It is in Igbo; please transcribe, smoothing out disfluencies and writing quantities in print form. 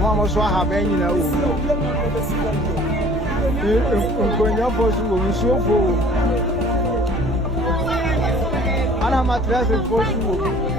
Mama so have any now. Going up was so full. And I'm at rest for you.